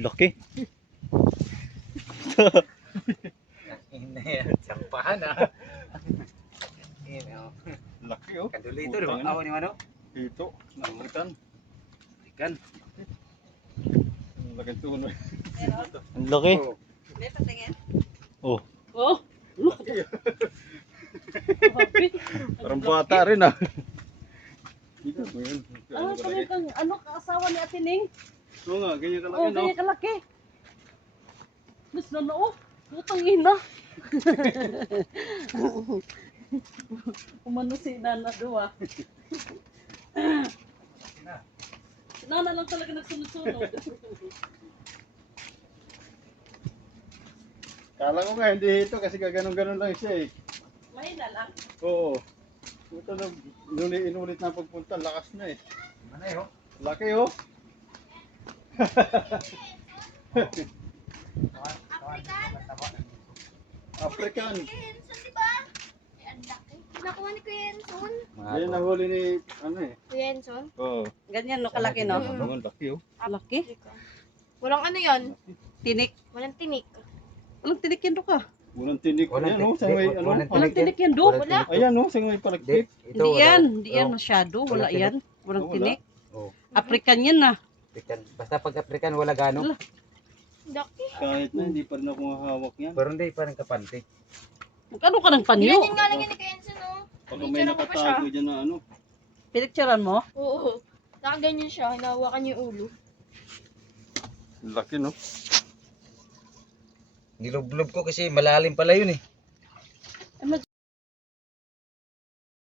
Laki. Ina yan, sampahan ah. Laki oh. Kadulito, di ba? Ako ni Mano? Ito, nakalitan. Ikan. Laki ito. Ang laki. Dito tingin. Oh, Oh. laki. Grabe. Parang bata rin ah. Dito, yun. Ah, talagang ano kaasawa ni Ate Ning? Oo nga, ganyan kalaki Oh, no. ganyan kalaki. Mas na oh. Putang ina. Umano si Nana doa. Si Nana lang talaga nagsunod-sunod. Kala ko nga hindi ito kasi gaganon-ganon lang siya eh. Mahina lang. Oo. Ito na, inulit na pagpunta, lakas na eh. Ano yun? Laki oh. African. Henson, di ba? Ang laki. Nakuha ni Kuya Henson. Yan nahuli ni, ano eh. Kuya Henson? Oo. Ganyan no kalaki no. Ang laki oh. Laki. Walang ano yan? Tinik. Walang tinik. Walang tinik yan do ka. Unang tinik Walang yan oh. Sa tinik, may, walang ano. Walang tinik yan do. Wala. Ayan oh, sa may palagpit. Ito, Hindi wala. yan. Hindi yan Oh, masyado. Wala Walang yan. Walang Wala. tinik. oh, African yan na. African. Basta pag African, wala gano. Wala. Laki. Kahit na hindi pa rin ako hawak yan. Pero hindi, parang kapante. Magkano ka ng panyo? Ganyan nga lang yan ni Kuya Henson, oh. Baka may nakatago dyan na ano. Pinicturean mo? Oo. Nakaganyan siya. Hinahawakan niya yung ulo. Laki no. Nilublob ko kasi malalim pala yun eh.